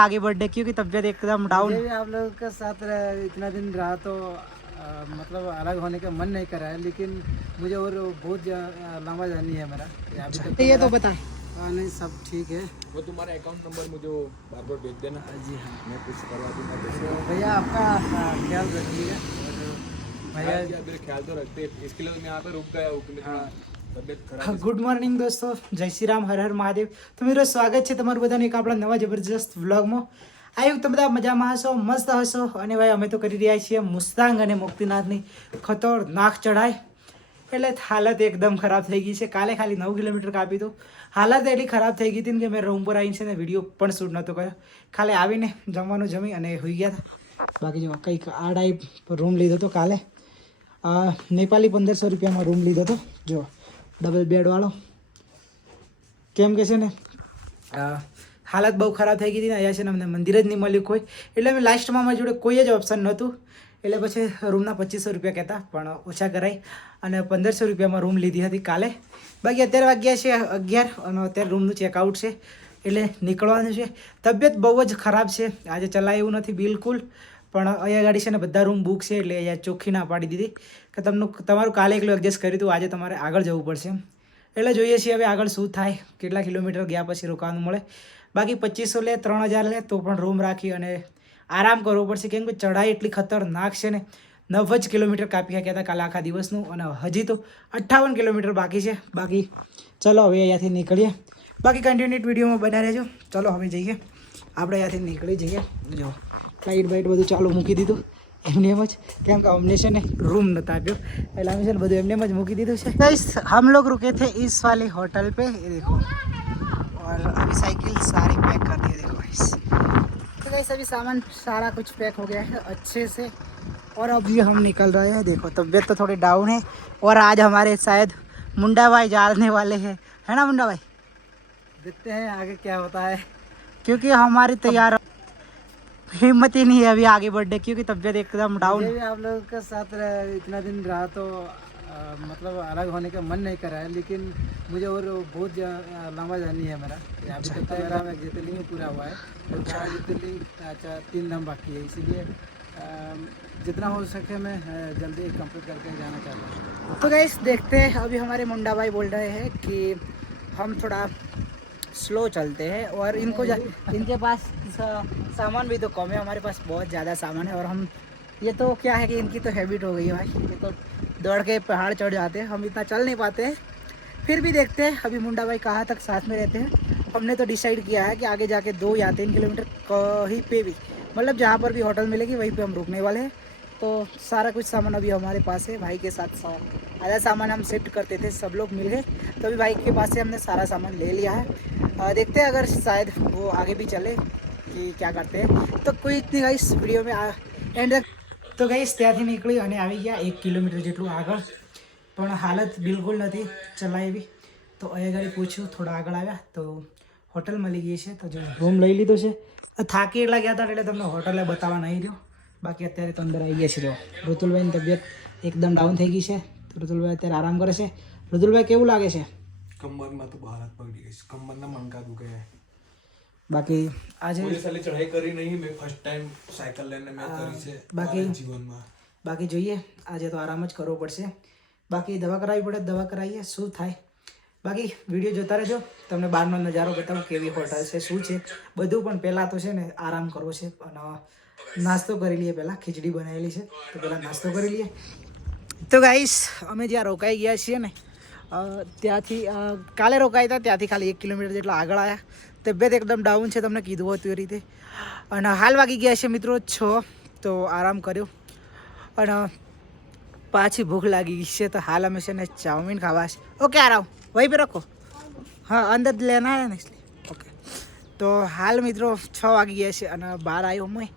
आगे बर्थडे क्योंकि तबीयत एकदम डाउन। मुझे भी आप लोगों के साथ इतना दिन रहा तो मतलब अलग होने का मन नहीं कर रहा है, लेकिन मुझे और बहुत लंबा जर्नी है मेरा। अभी तक ये तो बता। नहीं, सब ठीक है। वो तुम्हारा अकाउंट नंबर मुझे बार बार भेज देना। जी हाँ, मैं कुछ करवा दूंगा। तो भैया आपका ख्याल रखिएगा। भैया मेरे ख्याल तो रखते हैं, इसके लिए मैं यहाँ पे रुक गया हूँ कि मेरी तबियत खराब है। ગુડ મોર્નિંગ દોસ્તો, જય શ્રી રામ, હર હર મહાદેવ। તો મિત્રો સ્વાગત છે તમારું બધાનું એક આપણા નવા જબરજસ્ત વ્લોગમાં। આવ્યું તમે બધા મજામાં હશો, મસ્ત હશો। અને ભાઈ અમે તો કરી રહ્યા છીએ મુસ્તાંગ અને મુક્તિનાથની ખતરનાક ચઢાઈ। એટલે હાલત એકદમ ખરાબ થઈ ગઈ છે। કાલે ખાલી 9 કિલોમીટર કાપી તો હાલત એટલી ખરાબ થઈ ગઈ હતી ને કે મેં રૂમ પર આવીને છે ને વિડીયો પણ શૂટ નહોતો કર્યો। ખાલી આવીને જમવાનું જમી અને હોઈ ગયા હતા। બાકી જો કંઈક આ ટાઈપ રૂમ લીધો હતો કાલે। નેપાળી 1500 રૂપિયામાં રૂમ લીધો હતો। જો ડબલ બેડવાળો। કેમ કે છે ને હાલત બહુ ખરાબ થઈ ગઈ હતી ને, અહીંયા છે ને અમને મંદિર જ નહીં મળ્યું કોઈ। એટલે અમે લાસ્ટમાં મારી જોડે કોઈ જ ઓપ્શન નહોતું, એટલે પછી રૂમના 2500 રૂપિયા કહેતા પણ ઓછા કરાઈ અને 1500 રૂપિયામાં રૂમ લીધી હતી કાલે। બાકી અત્યારે વાગ્યા છે 11 અને અત્યારે રૂમનું ચેકઆઉટ છે એટલે નીકળવાનું છે। તબિયત બહુ જ ખરાબ છે, આજે ચલાય એવું નથી બિલકુલ। પણ અહીંયા ગાડી છે ને બધા રૂમ બુક છે એટલે અહીંયા ચોખ્ખી ના પાડી દીધી કે તમારું કાલે એકલું એડજસ્ટ કર્યું હતું, આજે તમારે આગળ જવું પડશે। એટલે જોઈએ છીએ હવે આગળ શું થાય, કેટલા કિલોમીટર ગયા પછી રોકાવાનું મળે। બાકી 2500 લે 3000 લે તો પણ રૂમ રાખી અને આરામ કરવો પડશે, કેમ કે ચઢાઈ એટલી ખતરનાક છે ને। 9 જ કિલોમીટર કાપી શક્યા હતા કાલે આખા દિવસનું અને હજી તો 58 કિલોમીટર બાકી છે। બાકી ચલો હવે અહીંયાથી નીકળીએ। બાકી કન્ટિન્યુટ વિડીયોમાં બના રહેજો। ચલો હવે જઈએ, આપણે અહીંયાથી નીકળી જઈએ। જો લાઇટ બાઇટ બધું ચાલુ મૂકી દીધું એમને એમ જ, કેમ કે અમને છે ને रूम नता आप्यो એટલે અમે છે ને બધું એમને એમ જ મૂકી દીધું છે। गाइस हम लोग रुके थे इस वाली होटल पे, ये देखो, और अभी साइकिल सारी पैक कर दी है, देखो गाइस। तो गाइस अभी सामान सारा कुछ पैक हो गया है अच्छे से और अभी हम निकल रहे हैं। देखो तबीयत तो थोड़ी डाउन है और आज हमारे शायद मुंडा भाई जाने वाले हैं, है ना मुंडा भाई? देखते हैं आगे क्या होता है, क्योंकि हमारी तैयार हिम्मत ही नहीं है अभी आगे बढ़ने, क्योंकि तबीयत एकदम डाउन। मुझे भी आप लोगों के साथ इतना दिन रहा तो मतलब अलग होने का मन नहीं कर रहा है, लेकिन मुझे और बहुत लंबा जर्नी है मेरा। अभी तक तो मेरा ज्योतिर्लिंग पूरा हुआ है, तो ज्योतिर्लिंग 3 धाम बाकी है, इसीलिए जितना हो सके मैं जल्दी कंप्लीट करके जाना चाहता हूँ। तो गाइस देखते हैं, अभी हमारे मुंडा भाई बोल रहे हैं कि हम थोड़ा स्लो चलते हैं और इनके पास सामान भी तो कम है, हमारे पास बहुत ज़्यादा सामान है। और हम ये तो क्या है कि इनकी तो हैबिट हो गई है भाई, ये तो दौड़ के पहाड़ चढ़ जाते हैं, हम इतना चल नहीं पाते हैं। फिर भी देखते हैं, अभी मुंडा भाई कहाँ तक साथ में रहते हैं। हमने तो डिसाइड किया है कि आगे जाके 2 या 3 किलोमीटर कहीं पे भी, मतलब जहाँ पर भी होटल मिलेगी वहीं पे हम रुकने वाले हैं। तो सारा कुछ सामान अभी हमारे पास है, भाई के साथ आधा सामान हम शिफ्ट करते थे, सब लोग मिल गए, तो अभी भाई के पास से हमने सारा सामान ले लिया है। देखते हैं अगर शायद वो आगे भी चले कि क्या करते हैं। तो कोई इतनी गाइस वीडियो में एंड तो गाइस ત્યાંથી નીકળી અને આવી ગયા 1 કિલોમીટર જેટલું આગળ, પણ હાલત બિલકુલ નથી ચલાય એવી। તો અહીંયા ગાડી પૂછ્યું, થોડા આગળ આવ્યા તો હોટલ મળી ગઈ છે, તો જો રૂમ લઈ લીધો છે। થાકી એટલા ગયા હતા એટલે તમને હોટલે બતાવવા નહીં રહ્યો। બાકી અત્યારે તો અંદર આવી ગયા છે। જો ઋતુલભાઈની તબિયત એકદમ ડાઉન થઈ ગઈ છે, તો ઋતુલભાઈ અત્યારે આરામ કરે છે। ઋતુલભાઈ કેવું લાગે છે? કમરમાં તો બહાર હાથ પકડી ગઈ છે, કમરના મણકા દુખે છે। બાકી આજે કોઈ સાલી ચઢાઈ કરી નહીં, મેં ફર્સ્ટ ટાઈમ સાયકલ લઈને મેં કરી છે બાકી જીવનમાં। બાકી જોઈએ, આજે તો આરામ જ કરવો પડશે। બાકી દવા કરાવવી પડે, દવા કરાવીએ, શું થાય। બાકી વિડીયો જોતા રહેજો, તમને બહારનો નજારો બતાવું કેવી હોટલ છે, શું છે બધું। પણ પહેલાં તો છે ને આરામ કરવો છે અને નાસ્તો કરી લઈએ। પહેલાં ખીચડી બનાવેલી છે તો પહેલાં નાસ્તો કરી લઈએ। તો ગાઈસ અમે જ્યાં રોકાઈ ગયા છીએ ને ત્યાંથી કાલે રોકાયા હતા, ત્યાંથી ખાલી 1 કિલોમીટર જેટલા આગળ આવ્યા। તબિયત એકદમ ડાઉન છે, તમને કીધું હતું એ રીતે। અને હાલ વાગી ગયા છે મિત્રો 6, તો આરામ કર્યો અને પાછી ભૂખ લાગી ગઈ છે, તો હાલ અમે છે ને ચાઉમીન ખાવા છે। ઓકે आ रहा हूँ, वहीं पे रखो, हाँ अंदर लेना है ना इसलिए, ओके। तो हाल મિત્રો 6 વાગી ગયા છે અને બહાર આવ્યો હું।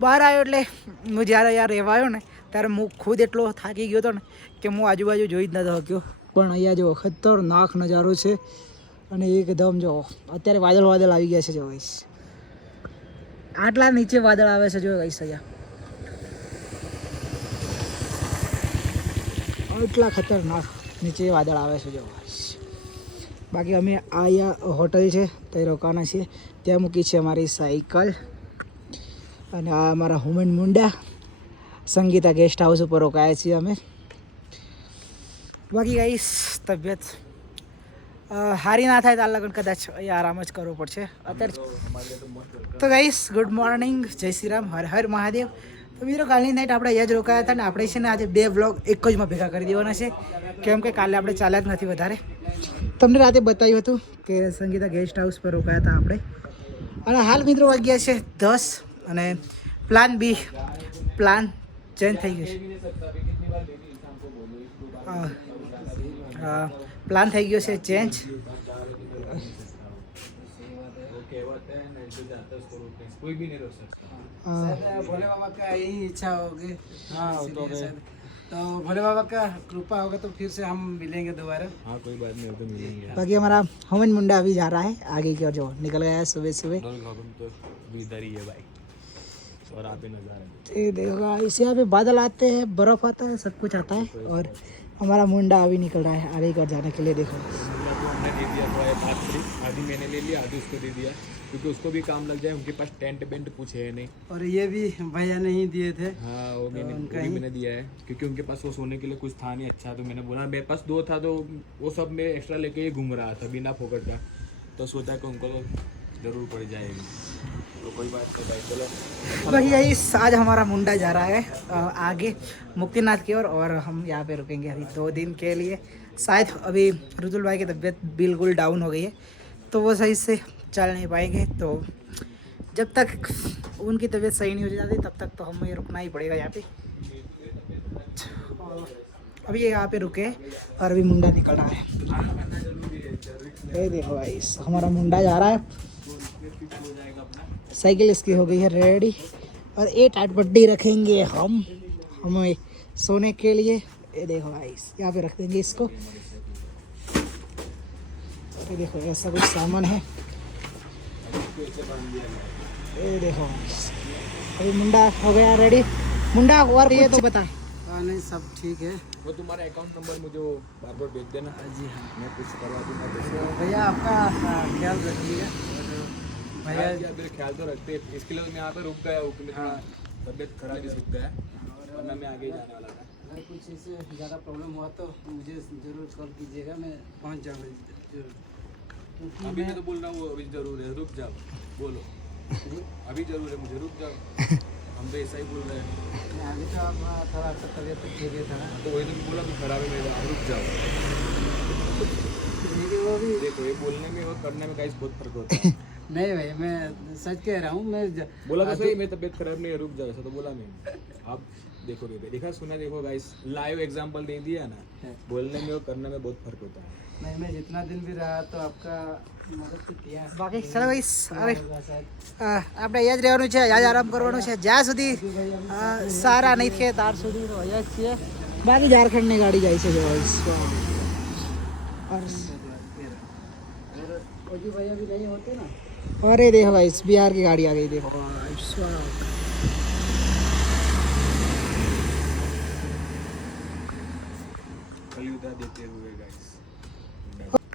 બહાર આવ્યો એટલે હું જ્યારે યાર રહેવા આવ્યો ને ત્યારે હું ખુદ એટલો થાકી ગયો હતો ને કે હું આજુબાજુ જોઈ જ નતો શક્યો। પણ અહીંયા જો ખતરનાક નજારો છે અને એકદમ જો અત્યારે વાદળ આવી ગયા છે। જો ગાઈસ આટલા નીચે વાદળ આવે છે, જો ગાઈસ અહીંયા આટલા ખતરનાક નીચે વાદળ આવે છે, જો ગાઈસ બાકી અમે અહીંયા હોટલ છે ત્યાં રોકાના છીએ. ત્યાં મૂકી છે અમારી સાયકલ. અને આ અમારા હુમન મુંડા સંગીતા ગેસ્ટ હાઉસ ઉપર રોકાયા છીએ અમે. બાકી ગાઈસ તબિયત હારી ના થાય ત્યાં લગન કદાચ અહીંયા આરામ જ કરવો પડશે અત્યારે. તો ગાઈસ ગુડ મોર્નિંગ, જય શ્રી રામ, હર હર મહાદેવ. તો મિત્રો કાલની નાઇટ આપણે અહીંયા જ રોકાયા હતા ને આપણે છે ને આજે 2 વ્લોગ એક જ માં ભેગા કરી દેવાના છે કેમ કે કાલે આપણે ચાલ્યા જ નથી વધારે. તમને રાતે બતાવ્યું હતું કે સંગીતા ગેસ્ટ હાઉસ પર રોકાયા હતા આપણે. અને હાલ મિત્રો વાગ્યા છે 10 અને પ્લાન ચેન્જ થઈ ગયો છે. પ્લાન થઈ ગયો છે ચેન્જ. कोई भी नहीं रोक सकता. भोले बाबा का यही इच्छा होगी. हाँ वो तो है. तो भोले बाबा का कृपा होगा तो फिर से हम मिलेंगे दोबारा. हाँ कोई बात नहीं, तो मिलेंगे. बाकी हमारा हमन मुंडा अभी जा रहा है आगे की ओर, जो निकल गया है सुबह सुबह. तो अभी इधर ही है भाई और आप ही नज़ारा. ये देखो इस यहाँ पे बादल आते हैं, बर्फ आता है, सब कुछ आता है. और हमारा मुंडा अभी निकल रहा है आगे की ओर जाने के लिए. देखो हमने दे दिया थोड़ा बात करी, आधी मैंने ले लिया, आधी उसको दे दिया क्योंकि उसको भी काम लग जाए. उनके पास टेंट बेंट कुछ है नहीं. और ये भी भैया ने ही दिए थे. हाँ वो मैंने दिया है क्योंकि उनके पास वो सोने के लिए कुछ था नहीं अच्छा. तो मैंने बोला मेरे पास 2 था तो वो सब मैं एक्स्ट्रा लेके ही घूम रहा था बिना फोकट का. तो सोचा कि उनको तो ज़रूर पड़ जाएगी. तो कोई बात नहीं भाई, चलो. बाकी यही आज हमारा मुंडा जा रहा है आगे मुक्तिनाथ की ओर और हम यहाँ पे रुकेंगे अभी 2 दिन के लिए. शायद अभी रुजुल भाई की तबीयत बिल्कुल डाउन हो गई है तो वो सही से चल नहीं पाएंगे. तो जब तक उनकी तबीयत सही नहीं हो जाती तब तक तो हमें रुकना ही पड़ेगा यहाँ पे. अभी ये यहाँ पे रुके और अभी मुंडा निकल रहा है. ये देखो भाई हमारा मुंडा जा रहा है. साइकिल इसकी हो गई है रेडी और 8 पट्टी रखेंगे हम हमें सोने के लिए. ये देखो भाई यहाँ पे रख देंगे इसको. ये देखो ऐसा कुछ सामान है. ये देखो अभी मुंडा हो गया रेडी. मुंडा और ये तो बता. हाँ नहीं सब ठीक है. वो तुम्हारा अकाउंट नंबर मुझे वो बार बार भेज देना. जी हाँ. मैं कुछ करवा दूंगा. तो भैया आपका ख्याल रखिएगा. भैया मेरे ख्याल तो रखते हैं. इसके लिए मैं यहाँ पे रुक गया हूँ कि मेरा तबीयत खराब ही रुक गया वरना मैं आगे जाने वाला था. अगर कुछ इससे ज़्यादा प्रॉब्लम हुआ तो मुझे ज़रूर कॉल कीजिएगा, मैं पहुंच जाऊँगा जरूर. अभी मैं तो बोल रहा हूँ अभी जरूर है, रुक जाओ. बोलो अभी जरूर है, मुझे रुक जाओ. हम तो ऐसा ही बोल रहे हैं. अभी तो आप थोड़ा आपका तबीयत तो ठीक है था. तो वही तो बोला कि खराब है मेरा, रुक जाओ. लेकिन वो भी देखो ये बोलने में और करने में गाइस बहुत फर्क होता है. नहीं भाई मैं सच कह रहा हूँ. मैं बोला तो सही मेरी तबीयत खराब नहीं है, रुक जाओ. ऐसा तो बोला नहीं. आप देखो देखा सुना देखो गाइस, लाइव एग्जांपल दे दिया ना. बोलने में और करने में बहुत फर्क होता है. नहीं मैं जितना दिन भी रहा तो आपका મદદ તો किया. બાકી ચલો ભાઈ હવે આપણે અહીંયા જ રહેવાનું છે, અહીંયા જ આરામ કરવાનું છે જ્યાં સુધી સારા નહીં થાય ત્યાર સુધી તો અહીંયા જ છીએ. બાકી ઝારખંડની ગાડી જાય છે જો ओजी भैया भी नहीं होते ना. अरे देखो भाई बिहार की गाड़ी आ गई. देखो कलयुदा देते हुए